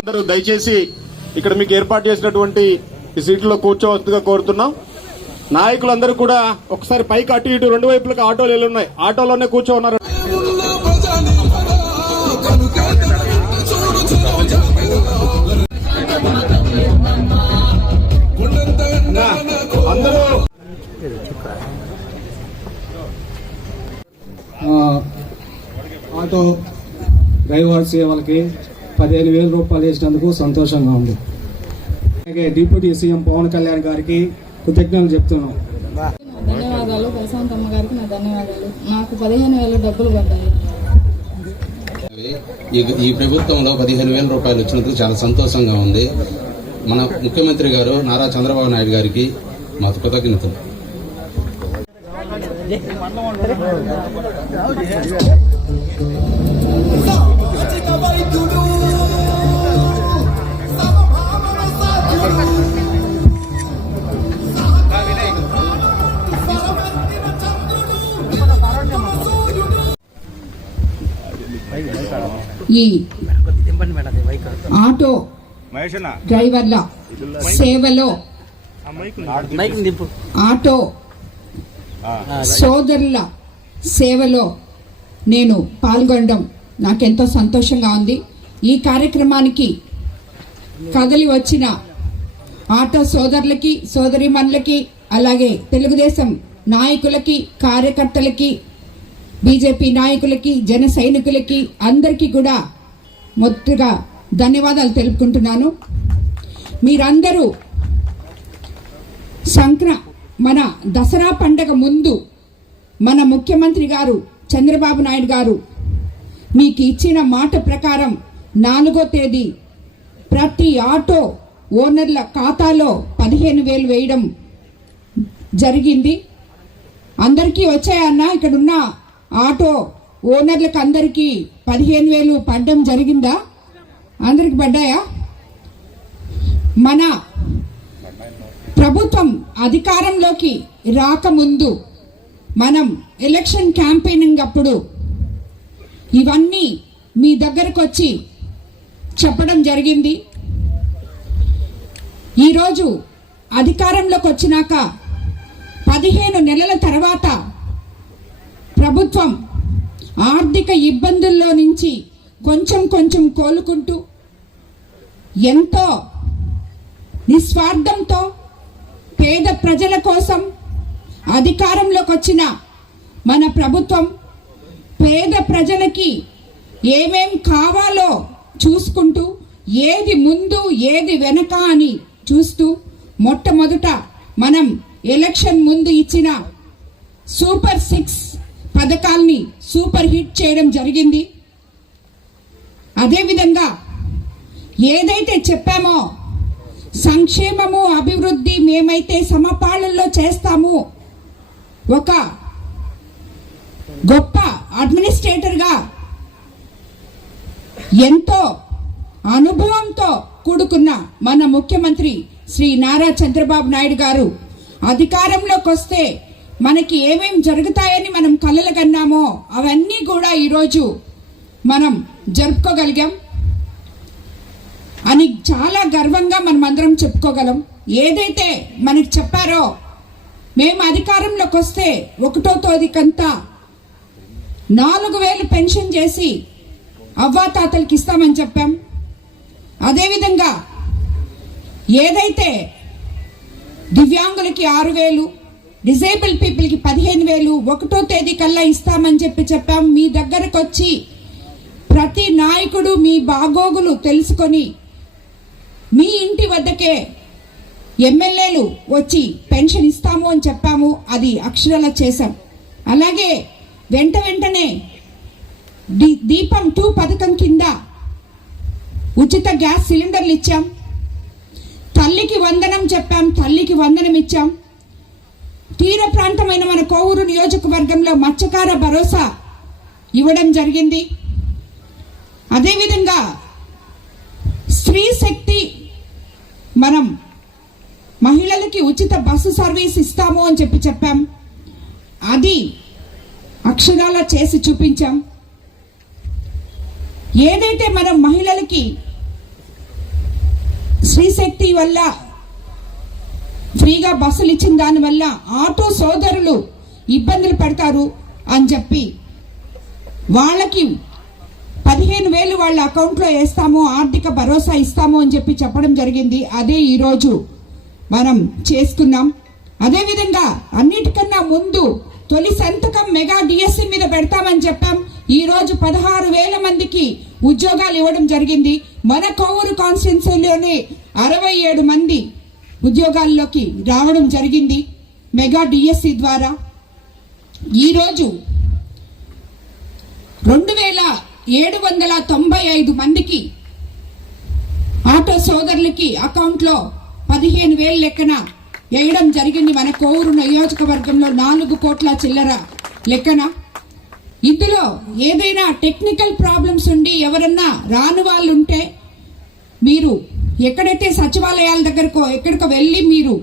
అందరూ దయచేసి ఇక్కడ మీకు ఏర్పాటు చేసినటువంటి ఈ సీట్లో కూర్చోవచ్చుగా కోరుతున్నాం. నాయకులందరూ కూడా ఒకసారి పైకి అటు ఇటు రెండు వైపులకు ఆటోలు వెళ్ళి ఉన్నాయి. ఆటోలోనే కూర్చో ఉన్నారు డ్రైవర్స్ వాళ్ళకి పదిహేను వేల రూపాయలు వేసినందుకు సంతోషంగా ఉంది. అలాగే డిప్యూటీ సీఎం పవన్ కళ్యాణ్ గారికి కృతజ్ఞతలు చెప్తున్నాం. ధన్యవాదాలు. ప్రశాంతమ్మ గారికి నా ధన్యవాదాలు. నాకు పదిహేను వేలు డబ్బులు పడ్డాయి. ఈ ఈ ప్రభుత్వంలో పదిహేను వేల రూపాయలు వచ్చినందుకు చాలా సంతోషంగా ఉంది. మన ముఖ్యమంత్రి గారు నారా చంద్రబాబు నాయుడు గారికి మా కృతజ్ఞతలు. ఈ ఆటో డ్రైవర్ల సేవలో ఆటో సోదరుల సేవలో నేను పాల్గొనడం నాకెంతో సంతోషంగా ఉంది. ఈ కార్యక్రమానికి కదలి వచ్చిన ఆటో సోదరులకి సోదరిమణులకి అలాగే తెలుగుదేశం నాయకులకి కార్యకర్తలకి బీజేపీ నాయకులకి జన సైనికులకి అందరికీ కూడా మొదటగా ధన్యవాదాలు తెలుపుకుంటున్నాను. మీరందరూ సంక్ర మన దసరా పండగ ముందు మన ముఖ్యమంత్రి గారు చంద్రబాబు నాయుడు గారు మీకు ఇచ్చిన మాట ప్రకారం నాలుగో తేదీ ప్రతి ఆటో ఓనర్ల ఖాతాలో పదిహేను వేలు వేయడం జరిగింది. అందరికీ వచ్చాయన్న ఇక్కడున్న ఆటో ఓనర్లకు అందరికీ పదిహేను వేలు పడ్డం జరిగిందా? అందరికి పడ్డాయా? మన ప్రభుత్వం అధికారంలోకి రాకముందు మనం ఎలక్షన్ క్యాంపెయినింగ్ అప్పుడు ఇవన్నీ మీ దగ్గరకు వచ్చి చెప్పడం జరిగింది. ఈరోజు అధికారంలోకి వచ్చినాక పదిహేను నెలల తర్వాత ప్రభుత్వం ఆర్థిక ఇబ్బందుల్లో నుంచి కొంచెం కొంచెం కోలుకుంటూ ఎంతో నిస్వార్థంతో పేద ప్రజల కోసం అధికారంలోకి వచ్చిన మన ప్రభుత్వం పేద ప్రజలకి ఏమేం కావాలో చూసుకుంటూ ఏది ముందు ఏది వెనక అని చూస్తూ మొట్టమొదట మనం ఎలక్షన్ ముందు ఇచ్చిన సూపర్ సిక్స్ పథకాల్ని సూపర్ హిట్ చేయడం జరిగింది. అదేవిధంగా ఏదైతే చెప్పామో సంక్షేమము అభివృద్ధి మేమైతే సమపాళల్లో చేస్తాము ఒక గొప్ప అడ్మినిస్ట్రేటర్గా ఎంతో అనుభవంతో కూడుకున్న మన ముఖ్యమంత్రి శ్రీ నారా చంద్రబాబు నాయుడు గారు అధికారంలోకి వస్తే మనకి ఏమేం జరుగుతాయని మనం కలలు కన్నామో అవన్నీ కూడా ఈరోజు మనం జరుపుకోగలిగాం. అని చాలా గర్వంగా మనం అందరం చెప్పుకోగలం. ఏదైతే మనకి చెప్పారో మేము అధికారంలోకి వస్తే ఒకటో తోదికంతా నాలుగు వేలు పెన్షన్ చేసి అవ్వాతాతలకి ఇస్తామని చెప్పాం. అదేవిధంగా ఏదైతే దివ్యాంగులకి ఆరు వేలు డిజేబుల్ పీపుల్కి పదిహేను వేలు ఒకటో తేదీ కల్లా ఇస్తామని చెప్పి చెప్పాం. మీ దగ్గరకు వచ్చి ప్రతి నాయకుడు మీ బాగోగులు తెలుసుకొని మీ ఇంటి వద్దకే ఎమ్మెల్యేలు వచ్చి పెన్షన్ ఇస్తాము అని చెప్పాము. అది అక్షరాల చేశాం. అలాగే వెంట వెంటనే దీ- దీపం టూ పథకం కింద ఉచిత గ్యాస్ సిలిండర్లు ఇచ్చాం. తల్లికి వందనం చెప్పాం తల్లికి వందనం ఇచ్చాం. తీర ప్రాంతమైన మన కోవూరు నియోజకవర్గంలో మత్స్యకార భరోసా ఇవ్వడం జరిగింది. అదేవిధంగా స్త్రీ శక్తి మనం మహిళలకి ఉచిత బస్సు సర్వీస్ ఇస్తాము అని చెప్పి చెప్పాం. అది అక్షరాల చేసి చూపించాం. ఏదైతే మనం మహిళలకి శ్రీశక్తి వల్ల ఫ్రీగా బస్సులు ఇచ్చిన దానివల్ల ఆటో సోదరులు ఇబ్బందులు పడతారు అని చెప్పి వాళ్ళకి పదిహేను వేలు వాళ్ళ అకౌంట్లో వేస్తాము ఆర్థిక భరోసా ఇస్తాము అని చెప్పి చెప్పడం జరిగింది. అదే ఈరోజు మనం చేసుకున్నాం. అదేవిధంగా అన్నిటికన్నా ముందు తొలి సంతకం మెగా డిఎస్సి మీద పెడతామని చెప్పాం. ఈ రోజు పదహారు వేల మందికి ఉద్యోగాలు ఇవ్వడం జరిగింది. మన కొవ్వూరు కాన్స్టిట్యున్సీలోనే అరవై ఏడు మంది ఉద్యోగాల్లోకి రావడం జరిగింది మెగా డిఎస్సి ద్వారా. ఈరోజు రెండు వేల ఏడు వందల తొంభై ఐదు మందికి ఆటో సోదరులకి అకౌంట్లో పదిహేను వేలు లెక్కన వేయడం జరిగింది మన కోవూరు నియోజకవర్గంలో నాలుగు కోట్ల చిల్లర. లెక్కన? ఇందులో ఏదైనా టెక్నికల్ ప్రాబ్లమ్స్ ఉండి ఎవరన్నా రాని వాళ్ళు ఉంటే మీరు ఎక్కడైతే సచివాలయాల దగ్గరకో ఎక్కడికో వెళ్ళి మీరు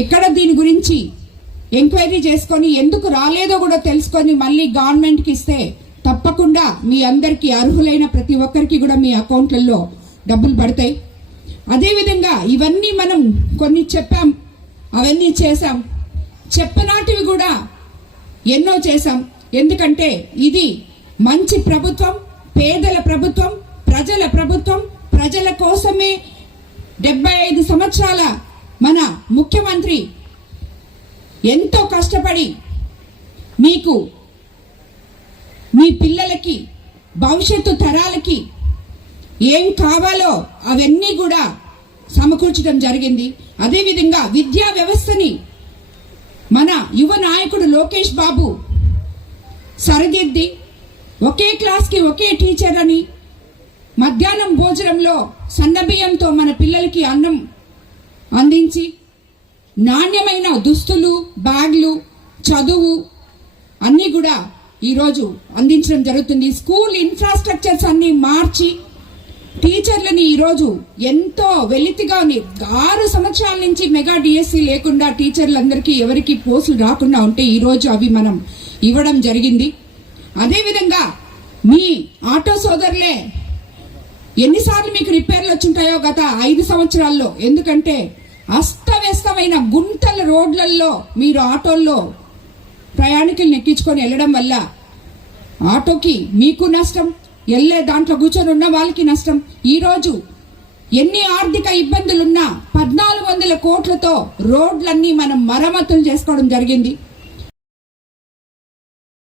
ఎక్కడ దీని గురించి ఎంక్వైరీ చేసుకొని ఎందుకు రాలేదో కూడా తెలుసుకొని మళ్ళీ గవర్నమెంట్కి ఇస్తే తప్పకుండా మీ అందరికీ అర్హులైన ప్రతి ఒక్కరికి కూడా మీ అకౌంట్లలో డబ్బులు పడతాయి. అదేవిధంగా ఇవన్నీ మనం కొన్ని చెప్పాం. అవన్నీ చేశాం. చెప్పనాటివి కూడా ఎన్నో చేశాం. ఎందుకంటే ఇది మంచి ప్రభుత్వం పేదల ప్రభుత్వం ప్రజల ప్రభుత్వం ప్రజల కోసమే డెబ్బై ఐదు సంవత్సరాల మన ముఖ్యమంత్రి ఎంతో కష్టపడి మీకు మీ పిల్లలకి భవిష్యత్తు తరాలకి ఏం కావాలో అవన్నీ కూడా సమకూర్చడం జరిగింది. అదేవిధంగా విద్యా వ్యవస్థని మన యువ నాయకుడు లోకేష్ బాబు సరిదిద్ది ఒకే క్లాస్కి ఒకే టీచర్ అని మధ్యాహ్నం భోజనంలో సన్నబియ్యంతో మన పిల్లలకి అన్నం అందించి నాణ్యమైన దుస్తులు బ్యాగ్లు చదువు అన్నీ కూడా ఈరోజు అందించడం జరుగుతుంది. స్కూల్ ఇన్ఫ్రాస్ట్రక్చర్స్ అన్నీ మార్చి టీచర్లని ఈరోజు ఎంతో వెలితిగా ఉంది. ఆరు సంవత్సరాల నుంచి మెగా డిఎస్సి లేకుండా టీచర్లందరికీ ఎవరికి పోస్టులు రాకుండా ఉంటే ఈరోజు అవి మనం ఇవ్వడం జరిగింది అదేవిధంగా మీ ఆటో సోదరులే ఎన్నిసార్లు మీకు రిపేర్లు వచ్చింటాయో గత ఐదు సంవత్సరాల్లో ఎందుకంటే అస్తవ్యస్తమైన గుంతల రోడ్లలో మీరు ఆటోల్లో ప్రయాణికులను ఎక్కించుకొని వెళ్ళడం వల్ల ఆటోకి మీకు నష్టం వెళ్ళే దాంట్లో కూర్చొని ఉన్న వాళ్ళకి నష్టం. ఈరోజు ఎన్ని ఆర్థిక ఇబ్బందులున్నా పద్నాలుగు వందల కోట్లతో రోడ్లన్నీ మనం మరమ్మతులు చేసుకోవడం జరిగింది.